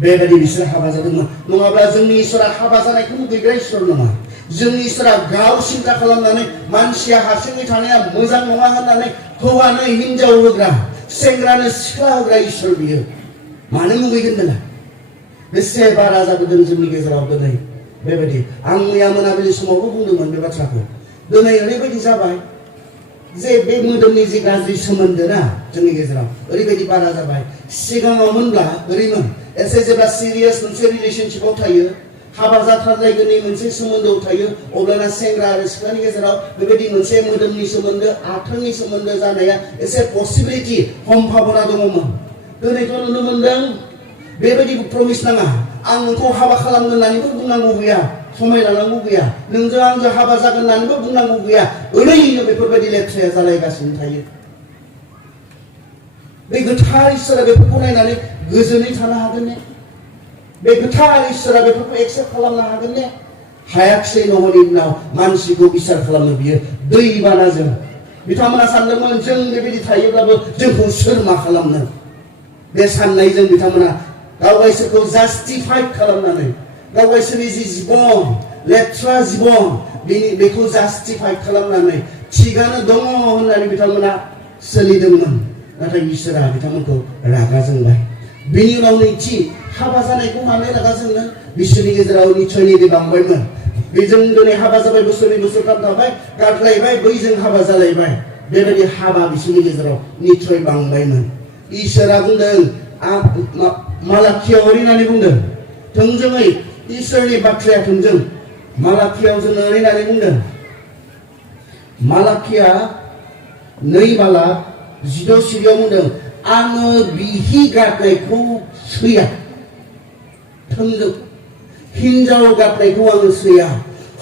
बेबायदि बिसोर हाबा जादोंमोन। नङाब्ला जोंनि इसोरा हाबा जानायखौ मुगैग्रा इसोर नङा। जोंनि इसोरा गाव सिन्ता खालामनानै मानसिया हारसिङै थानाया मोजां नङा होननानै हौवानो हिनजाव होग्रा, सेंग्रानो सिख्ला होग्रा इसोर बियो। मानो मुगैगोन बेला? बेसे बारा जाबोदों जोंनि गेजेराव दिनै बेबायदि। आं मैया मोनाबिलि समावबो बुंदोंमोन बे बाथ्राखौ। दिनै ओरैबायदि जाबाय जे बे मोदोमनि जे गाज्रि सोमोन्दो ना जोंनि गेजेराव ओरैबायदि बारा जाबाय। सिगाङावमोनब्ला ओरैमोन, एसे जेब्ला सिरियास मोनसे रिलेशनशिपआव थायो, हाबा जाथारलायगोननि मोनसे सोमोन्दोआव थायो, अब्लाना सेंग्रा आरो सिख्लानि गेजेराव बेबायदि मोनसे मोदोमनि सोमोन्दो, आथोननि सोमोन्दो जानाया एसे पसिबिलिटि, सम्भाबना दङमोन। दिनैथ' नुनो मोनदों बेबायदि प्रमिस नाङा, आं नोंखौ हाबा खालामगोन होननानैबो बुंनांगौ गैया, समाय लानांगौ गैया, नोंजों आंजों हाबा जागोन होननानैबो बुंनांगौ गैया। ओरैनो बेफोरबायदि लेथ्राया जालायगासिनो थायो। बे गोथार इसोरा बेफोरखौ नायनानै गोजोनै थानो हागोन ने? बे गोथार इसोरा बेफोरखौ एक्सेप्ट खालामनो हागोन ने? हायाखिसै न'नि उनाव मानसिखौ बिसार खालामनो बियो दैबानाजों। बिथांमोना सानदोंमोन जों बेबायदि थायोब्लाबो जोंखौ सोर मा खालामनो? बे साननायजों बिथांमोना गावगायसोरखौ जास्टिफाइड खालामनानै, गावगायसोरनि जि जिबन, लेथ्रा जिबन, बेखौ जास्टिफाइड खालामनानै थिगानो दङ होननानै बिथांमोना सोलिदोंमोन। नाथाय इसोरा बिथांमोनखौ रागा जोंबाय। बेनि उनाव नैथि, हाबा जानायखौ मानो रागा जोंनो? बिसोरनि गेजेराव निसयनि बांबायमोन। बेजों दिनै हाबा जाबाय, बोसोरनै बोसोरथाम थाबाय, गारलायबाय, बैजों हाबा जालायबाय। बेबायदि हाबा बिसोरनि गेजेराव निसय बांबायमोन। इसोरा बुंदों, मालाखियाव ओरैनानै बुंदों, थोंजोङै इसोरनि बाथ्राया थोंजों मालाखियाव जोङो ओरैनानै बुंदों। मालाखिया 2:16 बुंदों, आङो बिहि गारनायखौ सैया। थोंजों हिनजाव गारनायखौ आङो सैया,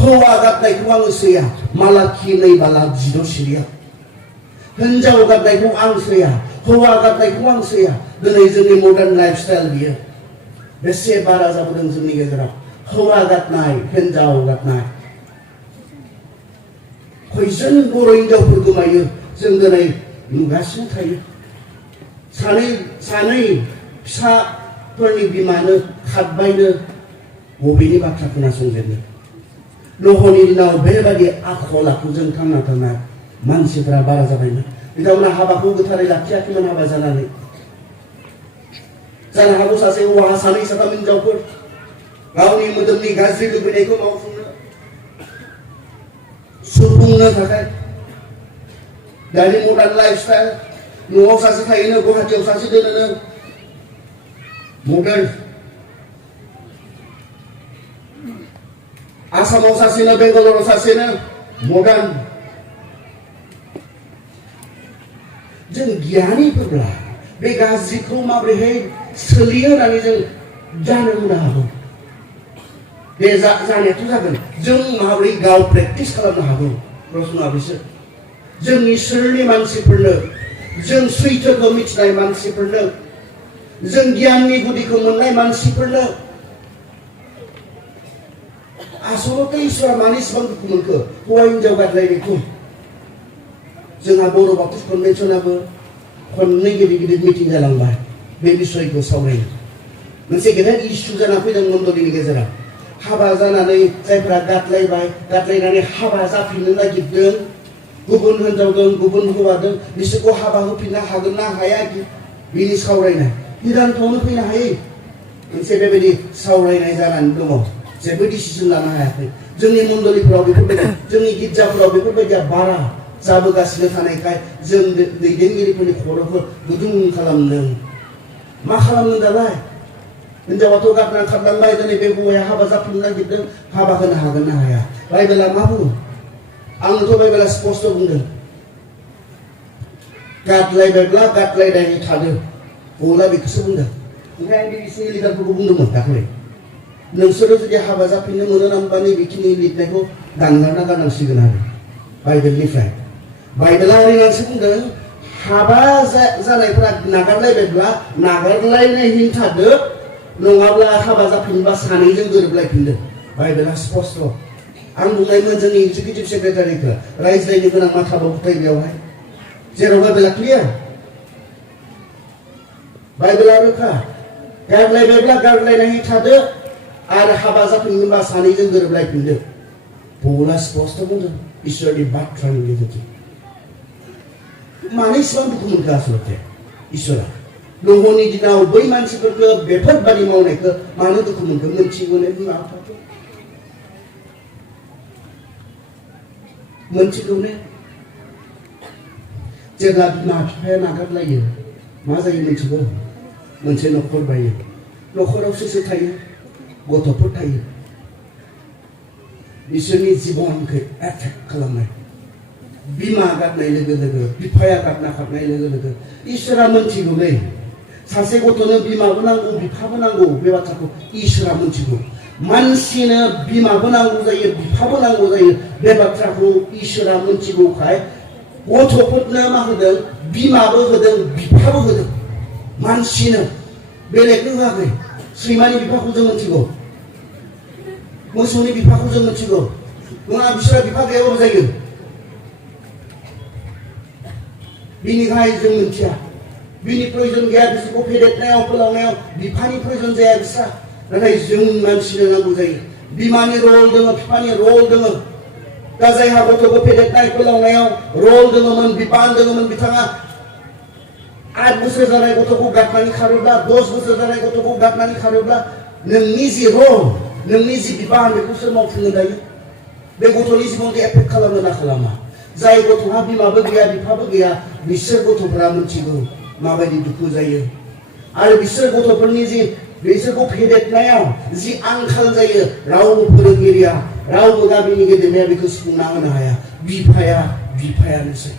हौवा गारनायखौ आङो सैया। मालाखि 2:16 हिनजाव गारनायखौ आं सैया, हौवा गारनायखौ आं सैया। दिनै जोंनि मडार्न लाइफ स्टाइल बियो बेसे बारा जाबोदों जोंनि गेजेराव। हौवा गारनाय, हिनजाव गारनाय। खैजोन बर' हिनजावफोर गोमायो जों दिनै नुगासिनो थायो। सानै फिसाफोरनि बिमानो खारबायनो बबेनि बाथ्रा खोनासंजेननो। नहनि दिनाव बेबायदि आखल आखुजों थांना थानाय मानसिफोरा बारा जाबायमोन। बिथांमोना हाबाखौ गोथारै लाखियाखैमोन। हाबा जानानै जानो हागौ सासे हौवा, सानै साथाम हिनजावफोर गावनि मोदोमनि गाज्रि लुबैनायखौ मावफुंनो, सुफुंनो थाखाय दानि मडार्न लाइफ स्टाइल, न'आव सासे थायोनो, गुवाहाटियाव सासे दोनोनो, मडार्न। आसामाव सासेनो, बेंगालराव सासेनो, मडार्न। जों गियानिफोरब्ला बे गाज्रिखौ माबोरैहाय सोलियो होननानै जों जानो होनो हागौ। बे जानायाथ' जागोन, जों माबोरै गाव प्रेक्टिस खालामनो हागौ? प्रश्नआ बिसोर। जों इसोरनि मानसिफोरनो, जों सैथोखौ मिथिनाय मानसिफोरनो, जों गियाननि गुदिखौ मोननाय मानसिफोरनो आसलते इसोरा मानो इसेबां दुखु मोनखो हौवा हिनजाव गारलायनायखौ? जोंहा बर' बापटिस्ट कनभेन्सनाबो खननै गिदिर गिदिर मिटिं जालांबाय बे बिसयखौ सावरायनो। मोनसे गेदेर इस्यु जाना फैदों मण्डलीनि गेजेराव। हाबा जानानै जायफोरा गारलायबाय, गारलायनानै हाबा जाफिननो नागिरदों, गुबुन हिनजावजों गुबुन हौवाजों, बिसोरखौ हाबा होफिननो हागोन ना हाया बिनि सावरायनाय। निदानथावनो फैनो हायै मोनसे बेबायदि सावरायनाय जानानै दङ। जेबो डिसिसन लानो हायाखै। जोंनि मण्डलीफोराव बेफोरबायदि, जोंनि गिर्जाफोराव बेफोरबायदिया बारा जाबोगासिनो थानायखाय जों दैदेनगिरिफोरनि खर'खौ गुदुं खालामदों। मा खालामनो दालाय? हिनजावाथ' गारना खारलांबाय, दिनै बे हौवाया हाबा जाफिननो नागिरदों, हाबा होनो हागोन ना हाया? बाइबेला मा बुङो? आंनोथ' बाइबेला स्पष्ट बुंदों, गारलायबायब्ला गारलायनानै थादो। बला बेखौसो बुंदों। ओमफ्राय आं बिसिनि लिडारफोरखौ बुंदोंमोन दाख्लै, नोंसोरो जुदि हाबा जाफिननो मोनो नांबा नैबेखिनि लिरनायखौ दानगारना गारनांसिगोन आरो बाइबेलनिफ्राय। बाइबेला ओरैनोसो बुंदों, हाबा जानायफोरा नागारलायबायब्ला नागारलायनायनि थादो, नङाब्ला हाबा जाफिनबा सानैजों गोरोबलायफिनदों। बाइबेला स्पष्ट। आं बुंनायमोन जोंनि एक्जिकिउटिभ सेक्रेटारिखौ, रायज्लायनो गोनां मा थाबावथाय बेवहाय? जेराव बाइबेला क्लियार, बाइबेला रोखा। गारलायबायब्ला गारलायनानै थादो आरो हाबा जाफिनगोनबा सानैजों गोरोबलायफिनदो। पौला स्पष्ट बुंदों इसोरनि बाथ्रानि गेजेरजों। मानो इसेबां दुखु मोनखो आसलते इसोरा? न'हनि दिनाव बै मानसिफोरखौ बेफोरबादि मावनायखौ मानो दुखु मोनखो? मोनथिगौने बिमा बिफाखौ? मोनथिगौने? जेब्ला बिमा बिफाया नागारलायो मा जायो मोनथिगौ? मोनसे न'खर बायो। न'खराव सोर थायो? गथ'फोर थायो। बिसोरनि जिबनखौ एटेक खालामनाय। बिमा गारनाय लोगो लोगो, बिफाया गारना खारनाय लोगो लोगो इसोरा मोनथिगौलै सासे गथ'नो बिमाबो नांगौ बिफाबो नांगौ। बे बाथ्राखौ इसोरा मोनथिगौ। मानसिनो बिमाबो नांगौ जायो बिफाबो नांगौ जायो। बे बाथ्राखौ इसोरा मोनथिगौखाय गथ'फोरनो मा होदों? बिमाबो होदों बिफाबो होदों। मानसिनो बेलेगनो होआखै। सैमानि बिफाखौ जों मोनथिगौ, मोसौनि बिफाखौ जों मोनथिगौ। नङा बिसोरा बिफा गैयाबाबो जायो। बिनिखाय जों मोनथिया। बिनि प्रयोजन गैया बिसोरखौ फेदेरनायाव फोलावनायाव बिफानि प्रयोजन जाया बिस्रा। नाथाय जों मानसिनो नांगौ जायो। बिमानि रल दङ, बिफानि रल दङ। दा जायहा गथ'खौ फेदेरनाय फोलावनायाव रल दङमोन, बिबान दङमोन, बिथाङा 8 बोसोर जानाय गथ'खौ गारनानै खारोब्ला, 10 बोसोर जानाय गथ'खौ गारनानै खारोब्ला नोंनि जि रल, नोंनि जि बिबान बेखौ सोर मावफुंनो दायो? बे गथ'नि जिबनखौ एफेक्ट खालामो ना खालामा? जाय गथ'हा बिमाबो गैया बिफाबो गैया बिसोर गथ'फोरा मोनथिगौ माबायदि दुखु जायो। आरो बिसोर गथ'फोरनि जि बिसोरखौ फेदेरनायाव जि आंखाल जायो, रावबो फोरोंगिरिया रावबो गामिनि गेदेमाया बेखौ सुफुंना होनो हाया। बिफायानोसै।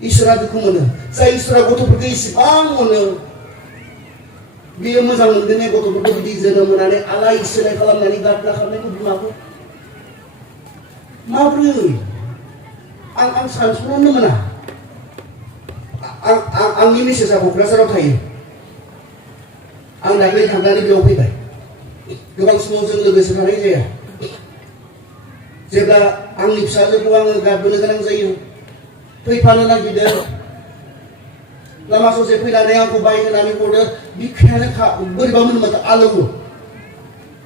इसोरा दुखु मोनो। जाय इसोरा गथ'फोरखौ इसेबां मोनो बियो मोजां मोनदों गथ'फोरखौ बिदि जोनोम होनानै आलाय सिलाय खालामनानै गारना खारनायखौ बिमाखौ माब्रै? आं सानस'नो मोना। आंनि मिसेसआ क'क्राझाराव थायो। आं दाख्लै थांनानै बेयाव फैबाय। गोबां समाव जों लोगोसे थानाय जाया। जेब्ला आंनि फिसाजोखौ आङो गारबोनो गोनां जायो, फैफानो नागिरदों, लामा ससे फैनानै आंखौ बाय होनानै हरदो। बिखायानो बोरैबा मोनोमोन, आलौवो।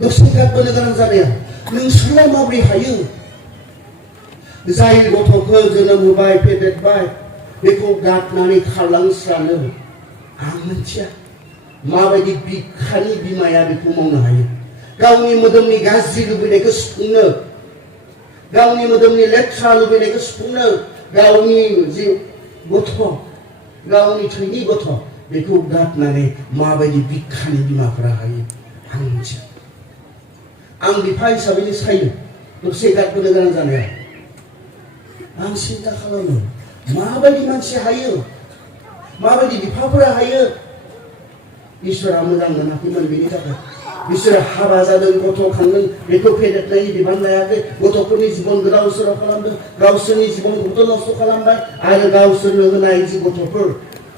दसे गारबोनो गोनां जानाया नोंसोरलाय माबोरै हायो? जाय गथ'खौ जोनोम होबाय फेदेरबाय बेखौ गारनानै खारलांस्रानो आं मिथिया माबायदि बिखानि बिमाया बेखौ मावनो हायो। गावनि मोदोमनि गाज्रि लुबैनायखौ सुफुंनो, गावनि मोदोमनि लेथ्रा लुबैनायखौ सुफुंनो, गावनि जि गथ', गावनि थैनि गथ' बेखौ गारनानै माबायदि बिखानि बिमाफोरा हायो आं मिथिया। आं बिफा हिसाबैनो सायो दसे गारबोनो गोनां जानाया। आं सिन्ता खालामो माबायदि मानसि हायो, माबायदि बिफाफोरा हायो। इसोरा मोजां मोनाखैमोन बेनि थाखाय। बिसोर हाबा जादों, गथ' खांदों, बेखौ फेदेरनायनि बिबान लायाखै। गथ'फोरनि जिबन गोदाव सोराव खालामदों, गावसोरनि जिबनखौथ' नस्थ' खालामबाय। आरो गावसोरनो होनाय जि गथ'फोर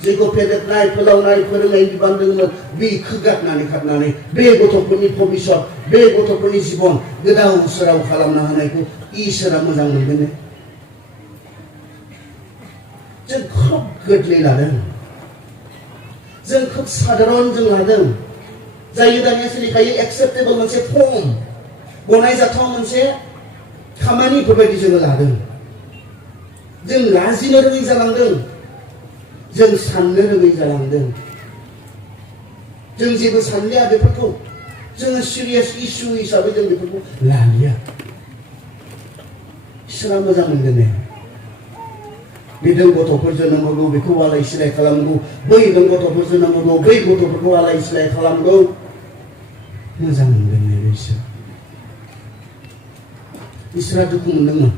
जेखौ फेदेरनाय फोलावनाय फोरोंनायनि बिबान दङमोन बेखौ गारनानै खारनानै बे गथ'फोरनि भबिष्यत, बे गथ'फोरनि जिबन गोदाव सोराव खालामना होनायखौ इसोरा मोजां मोनदों। जों खोब गोरलै लादों, जों खोब साधारन जों लादों। जायो दानिया सोलिखायो एक्सेप्टेबल मोनसे फर्म, गनायजाथाव मोनसे खामानिफोरबायदि जोङो लादों। जों लाजिनो रोङै जालांदों, जों साननो रोङै जालांदों। जों जेबो सानलिया बेफोरखौ, जोङो सिरियास इसु हिसाबै जों बेफोरखौ लालिया। इसोरा मोजां मोनदों। बेदों गथ'फोर जोनोम होगौ बेखौ आलाय सिलाय खालामगौ, बैदों गथ'फोर जोनोम होगौ बै गथ'फोरखौ आलाय सिलाय खालामगौ। मोजां मोनदों इसोर। इसोरा दुखु मोनदोंमोन।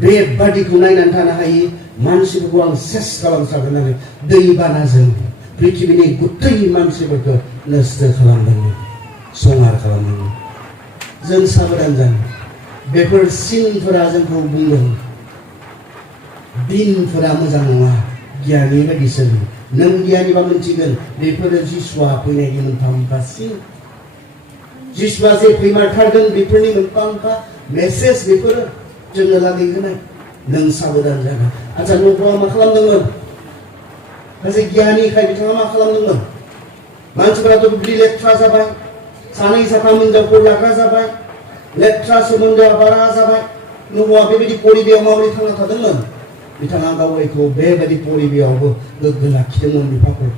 बेबादिखौ नायनानै थानो हायि मानसिफोरखौ आं सेस खालामथारगोन आरो दैबानाजों पृथिबिनि गुथै मानसिफोरखौ नस्थ' खालामदोंमोन, संहार खालामदोंमोन। जों साबधान जानो। बेफोर सिनफोरा जोंखौ बुंदों दिनफोरा मोजां नङा, गियानि बायदि सोलि। नों गियानिबा मोनथिगोन बेफोरो जिसुआ फैनायनि मोनफा मोनफा सिन। जिसुआ जे फैमारथारगोन बेफोरनि मोनफा मोनफा मेसेज, बेफोरो जोंनो लागै होनाय। नों साबधान जाना। आच्चा न'फोराव मा खालामदोंमोन? सासे गियानिखाय बिथाङा मा खालामदोंमोन मानसिफोराथ' बिदि लेथ्रा जाबाय सानै साथाम हिनजावफोर लाग्रा जाबाय लेथ्रा सोमोन्दोआ बारा जाबाय न'आ बेबायदि परिबेयाव माबोरै थांना थादोंमोन बिथाङा गावखौ बेबायदि परिबेयावबो गोग्गो लाखिदोंमोन बिफाफोर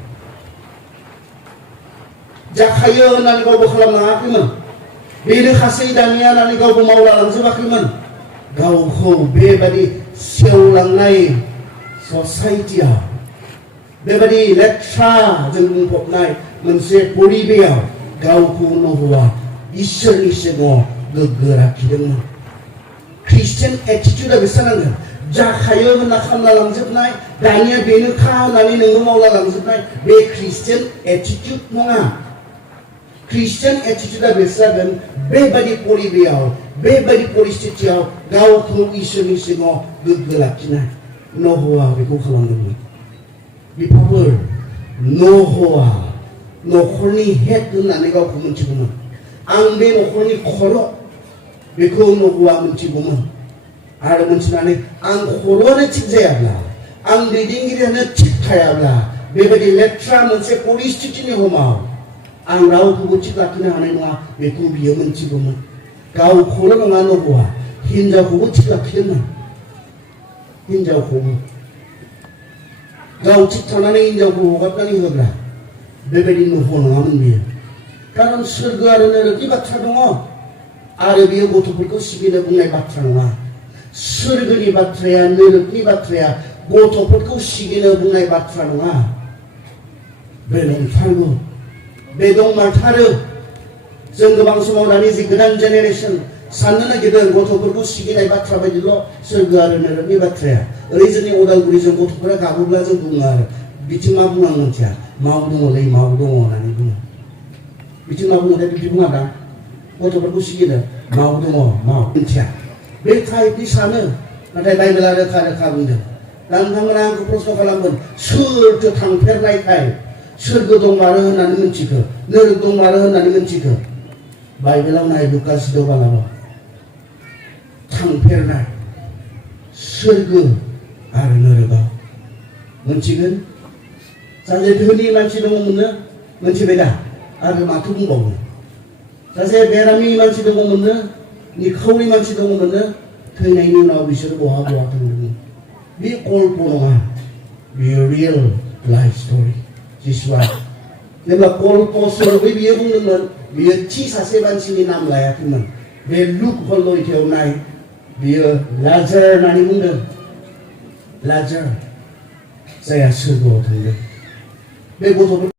जाखायो होननानै गावबो खालामनो हायाखैमोन बेनो खासै दानिया होननानै गावबो मावला लांजोबाखैमोन गावखौ बेबायदि सेवलांनाय ससाइटियाव बेबायदि लेथ्राजों बुंफबनाय मोनसे परिबेयाव गावखौ न'आ इसोरनि सिगाङाव गोग्गो लाखिदोंमोन ख्रिस्टियान एटिट्युडआ बेसे नांगोन जाखायो होनना खामला लांजोबनाय दानिया बेनोखा होननानै नोङो मावला लांजोबनाय बे ख्रिस्टियान एटिट्युड नङा ख्रिस्टियान एटिट्युडआ बेसे जागोन बेबायदि परिबेयाव बेबायदि परिस्थितियाव गावखौ इसोरनि सिगाङाव गोग्गो लाखिनाय न'आ बेखौ खालामदोंमोन बिफाफोर न'आ न'खरनि हेड होननानै गावखौ मिथिगौमोन आं बे न'खरनि खर' बेखौ न'आ मिथिगौमोन आरो मिथिनानै आं खर'आनो थिग जायाब्ला आं दैदेनगिरियानो थिग थायाब्ला बेबायदि लेथ्रा मोनसे परिस्थितिनि समाव आं रावखौबो थिग लाखिनो हानाय नङा बेखौ बियो मिथिगौमोन गावखौल' नङा न'आ हिनजावखौबो थिग लाखिदोंमोन हिनजावखौबो गाव थिग थानानै हिनजावखौ हगारनानै होग्रा बेबायदि न'आ नङामोन बियो खारन सोरगो आरो नोरगनि बाथ्रा दङ आरो बियो गथ'फोरखौ सिबिनो बुंनाय बाथ्रा नङा सोरगोनि बाथ्राया नोरगनि बाथ्राया गथ'फोरखौ सिगिनो बुंनाय बाथ्रा नङा बे नंथारगौ बे दंमारथारो जों गोबां समाव दानि जि गोदान जेनेरेसन साननो नागिरदों गथ'फोरखौ सिगिनाय बाथ्रा बायदिल' सोरगो आरो नोरगनि बाथ्राया ओरै जोंनि उदालगुरिजों गथ'फोरा गाबोब्ला जों बुङो आरो बिथिं मा बुङो आं मिथिया माव दङलै माव दङ होननानै बुङो बिथिं मा बुङो बिदि बुङा दां गथ'फोरखौ सिगिनो माव दङ माव मिथिया बे टाइपनि सानो नाथाय बाइबेला रोखा रोखा बुंदों दा नोंथांमोना आंखौ प्रश्न खालामगोन सोरथो थांफेरनायखाय सोरगो दंमारो होननानै मिथिखो नोरग दंमारो होननानै मिथिखो बाइबेलाव नाय लुका 16 थांफेरनाय सोरगो आरो नोरगाव मिथिगोन सासे धोनि मानसि दङमोननो मिथिबाय दा आरो माथो बुंबावनो सासे बेरामि मानसि दङमोननो निखावरि मानसि दङमोननो थैनायनि उनाव बिसोर बहा बहा थांदोंमोन बे कल्प नङा बेयो रियेल लाइफ स्ट'रि जिसुआ जेब्ला कल्प स्वरुपै बियो बुंदोंमोन बियो थि सासे मानसिनि नाम लायाखैमोन बे लुक हल'इथायाव नाय बियो लाजार होननानै बुंदों लाजार जायहा सोरगोआव थांदों बे गथ'फोर